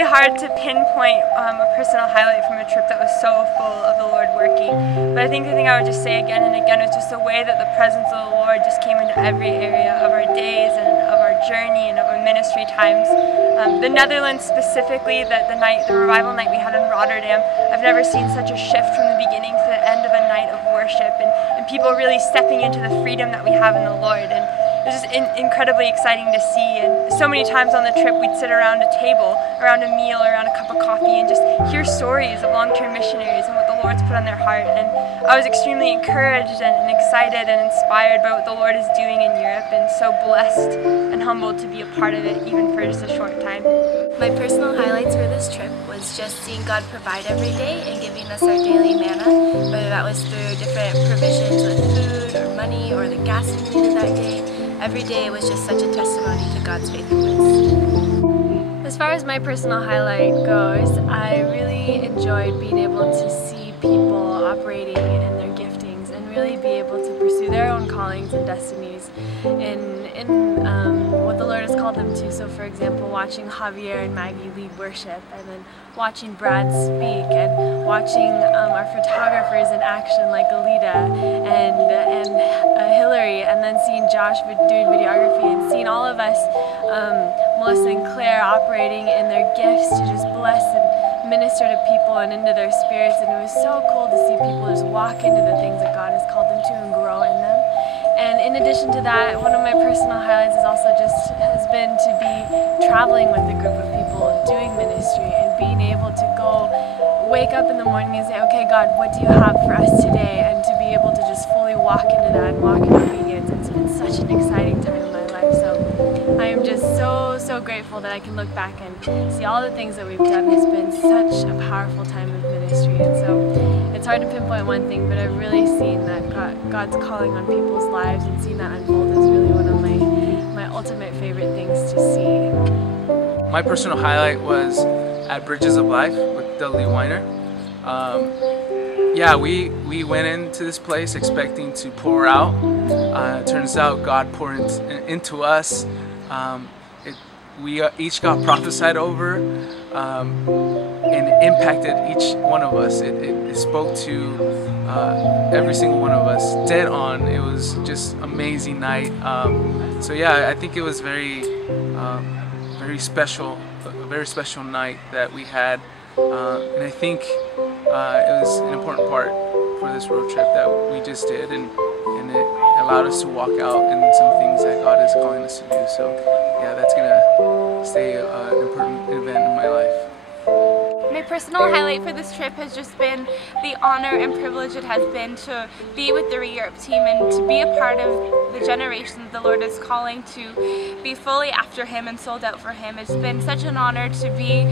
really hard to pinpoint a personal highlight from a trip that was so full of the Lord working. But I think the thing I would just say again and again is just the way that the presence of the Lord just came into every area of our days and of our journey and of our ministry times. The Netherlands specifically, the revival night we had in Rotterdam, I've never seen such a shift from the beginning to the end of a night of worship and people really stepping into the freedom that we have in the Lord. And it was just incredibly exciting to see, and so many times on the trip we'd sit around a table, around a meal, around a cup of coffee and just hear stories of long-term missionaries and what the Lord's put on their heart. And I was extremely encouraged and excited and inspired by what the Lord is doing in Europe, and so blessed and humbled to be a part of it even for just a short time. My personal highlights for this trip was just seeing God provide every day and giving us our daily manna, whether that was through different provisions with food or money or the gas we needed that day. Every day was just such a testimony to God's faithfulness. As far as my personal highlight goes, I really enjoyed being able to see people operating in their giftings and really be able to pursue their own callings and destinies in what the Lord has called them to. So for example, watching Javier and Maggie lead worship, and then watching Brad speak, and watching our photographers in action like Alita and Hillary, and then seeing Josh doing videography, and seeing all of us, Melissa and Claire, operating in their gifts to just bless and minister to people and into their spirits. And it was so cool to see people just walk into the things that God has called them to and grow in them. And in addition to that, one of my personal highlights has been to be traveling with a group of people doing ministry and being able to go wake up in the morning and say, okay God, what do you have for us today? And to be able to just fully walk into that and walk in obedience. It's been such an exciting time in my life. So I am just so grateful that I can look back and see all the things that we've done. It's been such a powerful time of ministry, and so it's hard to pinpoint one thing, but I've really seen that God's calling on people's lives, and seeing that unfold is really one of my ultimate favorite things to see. My personal highlight was at Bridges of Life with Dudley Weiner. Yeah, we went into this place expecting to pour out. Turns out God poured into us. We each got prophesied over, and it impacted each one of us. It spoke to every single one of us dead on. It was just amazing night. So yeah, I think it was very special, a very special night that we had, and I think it was an important part for this road trip that we just did, and it allowed us to walk out in some things that God is calling us to do. So yeah, that's gonna stay an important event in my life. My personal highlight for this trip has just been the honor and privilege it has been to be with the UROPE team and to be a part of the generation that the Lord is calling to be fully after Him and sold out for Him. It's been such an honor to be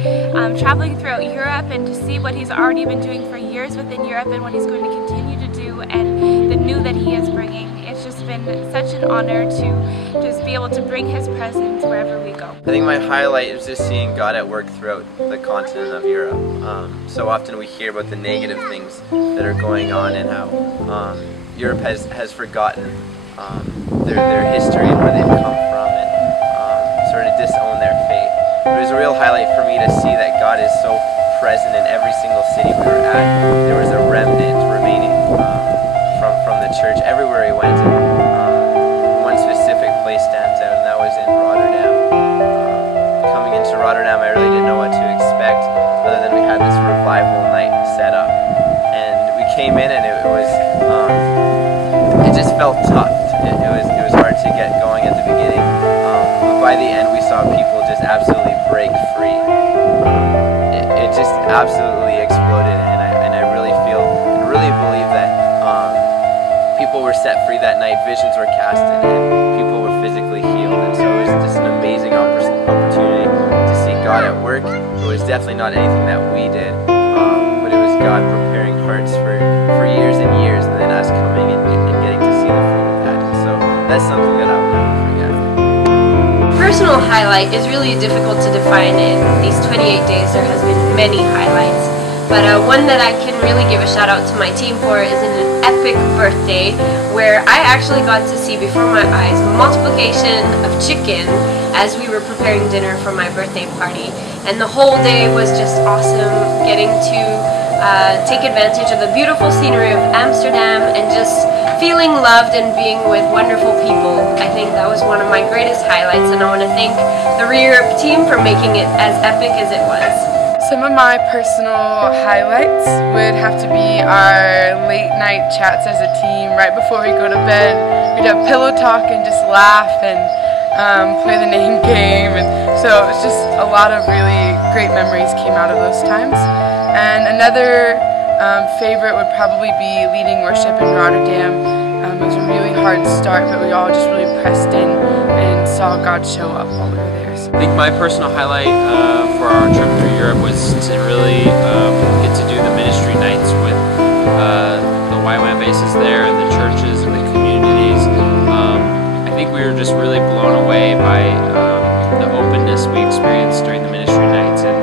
traveling throughout Europe and to see what He's already been doing for years within Europe and what He's going to continue to do and the new that He is bringing. It's just been such an honor to just be able to bring His presence wherever we go. I think my highlight is just seeing God at work throughout the continent of Europe. So often we hear about the negative things that are going on and how Europe has forgotten their history and where they've come from, and sort of disown their faith. It was a real highlight for me to see that God is so present in every single city we were at. There was a remnant remaining from the church everywhere we went. One specific place stands out, and that was in Rotterdam. Coming into Rotterdam, I really didn't know what to expect, other than we had this revival night set up. And we came in, and it just felt tough. It was hard to get going at the beginning. But by the end, we saw people just absolutely break free. It just absolutely exploded, and I really feel and really believe that people were set free that night, visions were casted, and people were physically healed. And so it was just an amazing opportunity to see God at work. It was definitely not anything that we did, but it was God preparing hearts for years and years, and then us coming and getting to see the fruit of that. And so that's something that I'll never forget. Personal highlight is really difficult to define. In these 28 days there has been many highlights, but one that I can really give a shout out to my team for is an epic birthday where I actually got to see before my eyes multiplication of chicken as we were preparing dinner for my birthday party. and the whole day was just awesome, getting to take advantage of the beautiful scenery of Amsterdam and just feeling loved and being with wonderful people. I think that was one of my greatest highlights, and I want to thank the UROPE team for making it as epic as it was. Some of my personal highlights would have to be our late night chats as a team right before we go to bed. We'd have pillow talk and just laugh and play the name game, and so it's just a lot of really great memories came out of those times. And another favorite would probably be leading worship in Rotterdam. It was a really hard start, but we all just really pressed in and saw God show up while we were there. So. I think my personal highlight for our trip through Europe was to really get to do the ministry nights with the YWAM bases there and the churches and the communities. I think we were just really blown away by the openness we experienced during the ministry nights, and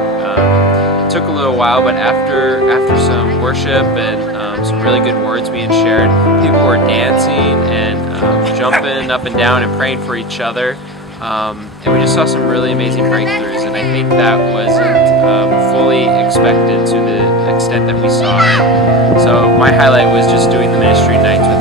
it took a little while, but after some worship and some really good words being shared, people were dancing and jumping up and down and praying for each other, and we just saw some really amazing breakthroughs, and I think that wasn't fully expected to the extent that we saw it. So my highlight was just doing the ministry nights with